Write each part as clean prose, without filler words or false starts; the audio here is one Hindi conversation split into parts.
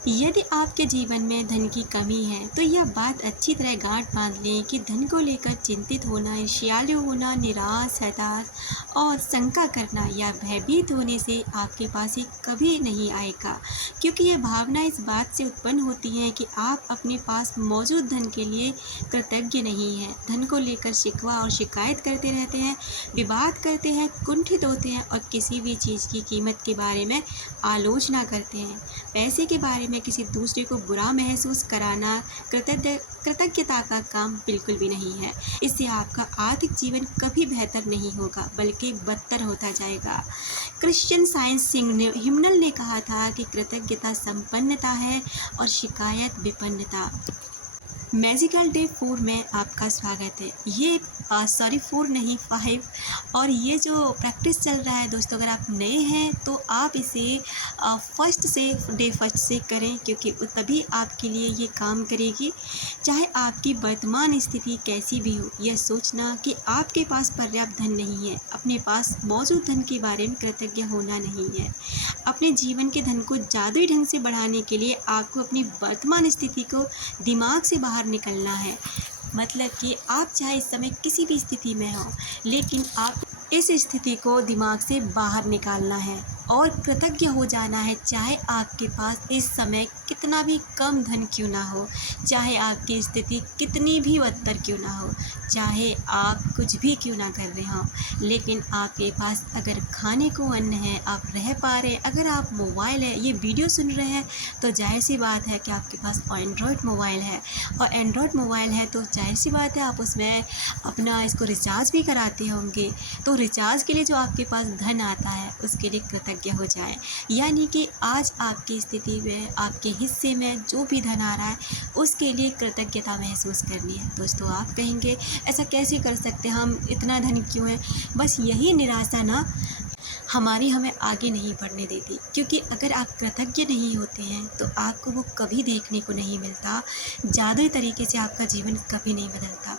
यदि आपके जीवन में धन की कमी है तो यह बात अच्छी तरह गांठ बांध लें कि धन को लेकर चिंतित होना, ईर्ष्यालु होना, निराश, हताश और शंका करना या भयभीत होने से आपके पास ये कभी नहीं आएगा। क्योंकि यह भावना इस बात से उत्पन्न होती है कि आप अपने पास मौजूद धन के लिए कृतज्ञ नहीं हैं। धन को लेकर शिकवा और शिकायत करते रहते हैं, विवाद करते हैं, कुंठित होते हैं और किसी भी चीज़ की कीमत के बारे में आलोचना करते हैं। पैसे के बारे में किसी दूसरे को बुरा महसूस कराना कृतज्ञता का काम बिल्कुल भी नहीं है। इससे आपका आर्थिक जीवन कभी बेहतर नहीं होगा बल्कि बदतर होता जाएगा। क्रिश्चियन साइंस हिमनल ने कहा था कि कृतज्ञता संपन्नता है और शिकायत विपन्नता। मैजिकल डे 4 में आपका स्वागत है। ये 4 नहीं 5 और ये जो प्रैक्टिस चल रहा है दोस्तों, अगर आप नए हैं तो आप इसे डे फर्स्ट से करें क्योंकि तभी आपके लिए ये काम करेगी। चाहे आपकी वर्तमान स्थिति कैसी भी हो, यह सोचना कि आपके पास पर्याप्त धन नहीं है, अपने पास मौजूद धन के बारे में कृतज्ञ होना नहीं है। अपने जीवन के धन को जादुई ढंग से बढ़ाने के लिए आपको अपनी वर्तमान स्थिति को दिमाग से बाहर निकलना है। मतलब कि आप चाहे इस समय किसी भी स्थिति में हो, लेकिन आप इस स्थिति को दिमाग से बाहर निकालना है और कृतज्ञ हो जाना है। चाहे आपके पास इस समय कितना भी कम धन क्यों ना हो, चाहे आपकी स्थिति कितनी भी बदतर क्यों ना हो, चाहे आप कुछ भी क्यों ना कर रहे हो, लेकिन आपके पास अगर खाने को अन्न है, आप रह पा रहे हैं, अगर आप मोबाइल है, ये वीडियो सुन रहे हैं, तो जाहिर सी बात है कि आपके पास एंड्रॉयड मोबाइल है और एंड्रॉयड मोबाइल है तो जाहिर सी बात है आप उसमें अपना इसको रिचार्ज भी कराते होंगे। तो रिचार्ज के लिए जो आपके पास धन आता है उसके लिए कृतज्ञ हो जाए। यानी कि आज आपकी स्थिति में, आपके हिस्से में जो भी धन आ रहा है उसके लिए कृतज्ञता महसूस करनी है। दोस्तों आप कहेंगे ऐसा कैसे कर सकते हैं, हम इतना धन क्यों है? बस यही निराशा ना हमें आगे नहीं बढ़ने देती। क्योंकि अगर आप कृतज्ञ नहीं होते हैं तो आपको वो कभी देखने को नहीं मिलता, जादुई तरीके से आपका जीवन कभी नहीं बदलता।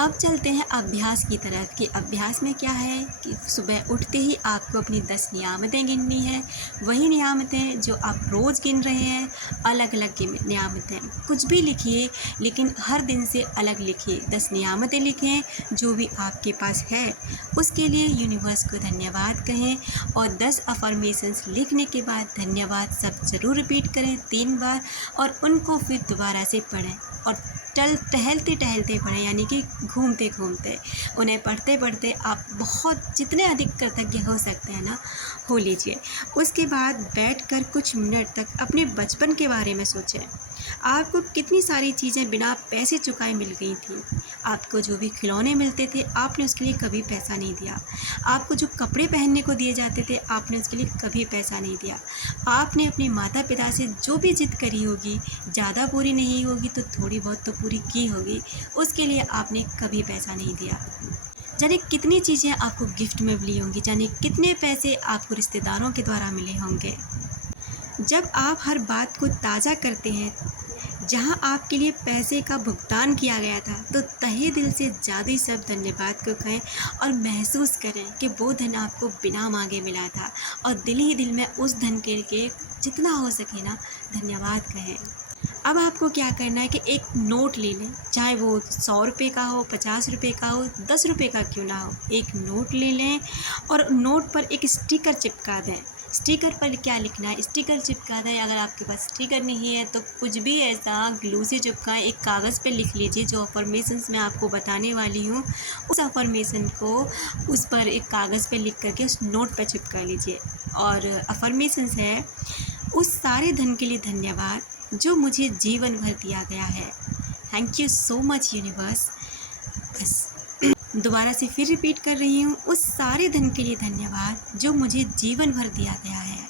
अब चलते हैं अभ्यास की तरफ कि अभ्यास में क्या है कि सुबह उठते ही आपको अपनी 10 नियामतें गिननी है। वही नियामतें जो आप रोज़ गिन रहे हैं, अलग अलग नियामतें। कुछ भी लिखिए लेकिन हर दिन से अलग लिखिए। 10 नियामतें लिखें जो भी आपके पास है, उसके लिए यूनिवर्स को धन्यवाद कहें और 10 अफर्मेशंस लिखने के बाद धन्यवाद सब ज़रूर रिपीट करें 3 बार और उनको फिर दोबारा से पढ़ें और टहलते टहलते पढ़ें, यानी कि घूमते घूमते। उन्हें पढ़ते पढ़ते आप बहुत जितने अधिक कृतज्ञ हो सकते हैं ना, हो लीजिए। उसके बाद बैठकर कुछ मिनट तक अपने बचपन के बारे में सोचें। आपको कितनी सारी चीज़ें बिना पैसे चुकाए मिल गई थी। आपको जो भी खिलौने मिलते थे आपने उसके लिए कभी पैसा नहीं दिया। आपको जो कपड़े पहनने को दिए जाते थे आपने उसके लिए कभी पैसा नहीं दिया। आपने अपने माता पिता से जो भी जिद करी होगी, ज़्यादा पूरी नहीं होगी तो थोड़ी बहुत तो पूरी की होगी, उसके लिए आपने कभी पैसा नहीं दिया। जाने कितनी चीज़ें आपको गिफ्ट में मिली होंगी, जाने कितने पैसे आपको रिश्तेदारों के द्वारा मिले होंगे। जब आप हर बात को ताज़ा करते हैं जहां आपके लिए पैसे का भुगतान किया गया था, तो तहे दिल से ज़्यादा शब्द धन्यवाद को कहें और महसूस करें कि वो धन आपको बिना मांगे मिला था और दिल ही दिल में उस धन के लिए जितना हो सके ना धन्यवाद कहें। अब आपको क्या करना है कि एक नोट ले लें, चाहे वो 100 रुपये का हो, 50 रुपये का हो, 10 रुपये का क्यों ना हो। एक नोट ले लें और नोट पर एक स्टिकर चिपका दें। स्टिकर पर क्या लिखना है, स्टिकर चिपका दें। अगर आपके पास स्टिकर नहीं है तो कुछ भी ऐसा ग्लू से चिपकाएं। एक कागज़ पे लिख लीजिए जो अफर्मेशंस मैं आपको बताने वाली हूँ, उस अफर्मेशन को उस पर एक कागज़ पे लिख करके उस नोट पे चिपका लीजिए। और अफर्मेशंस है, उस सारे धन के लिए धन्यवाद जो मुझे जीवन भर दिया गया है। Thank you so much universe. बस दोबारा से फिर रिपीट कर रही हूँ, उस सारे धन के लिए धन्यवाद जो मुझे जीवन भर दिया गया है।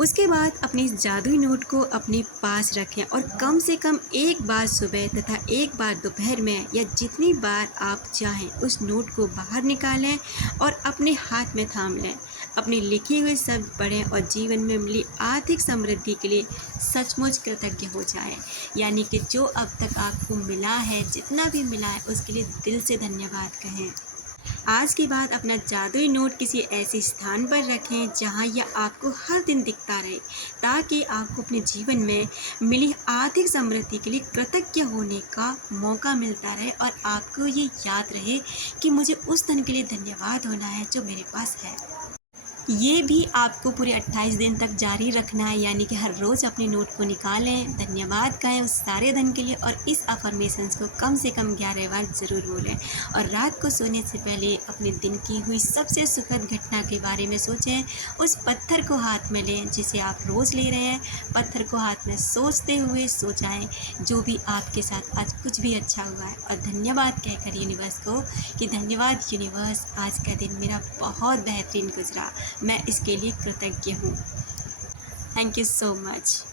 उसके बाद अपने इस जादुई नोट को अपने पास रखें और कम से कम एक बार सुबह तथा एक बार दोपहर में या जितनी बार आप चाहें उस नोट को बाहर निकालें और अपने हाथ में थाम लें। अपने लिखे हुए शब्द पढ़ें और जीवन में मिली आर्थिक समृद्धि के लिए सचमुच कृतज्ञ हो जाएं। यानी कि जो अब तक आपको मिला है, जितना भी मिला है, उसके लिए दिल से धन्यवाद कहें। आज के बाद अपना जादुई नोट किसी ऐसे स्थान पर रखें जहां यह आपको हर दिन दिखता रहे, ताकि आपको अपने जीवन में मिली आर्थिक समृद्धि के लिए कृतज्ञ होने का मौका मिलता रहे और आपको ये याद रहे कि मुझे उस धन के लिए धन्यवाद होना है जो मेरे पास है। ये भी आपको पूरे 28 दिन तक जारी रखना है, यानी कि हर रोज़ अपने नोट को निकालें, धन्यवाद कहें उस सारे धन के लिए और इस अफर्मेशंस को कम से कम 11 बार ज़रूर बोलें। और रात को सोने से पहले अपने दिन की हुई सबसे सुखद घटना के बारे में सोचें। उस पत्थर को हाथ में लें जिसे आप रोज़ ले रहे हैं, पत्थर को हाथ में सोचते हुए सो जाएँ जो भी आपके साथ आज कुछ भी अच्छा हुआ है, और धन्यवाद कहकर यूनिवर्स को कि धन्यवाद यूनिवर्स, आज का दिन मेरा बहुत बेहतरीन गुजरा, मैं इसके लिए कृतज्ञ हूँ। Thank you so much.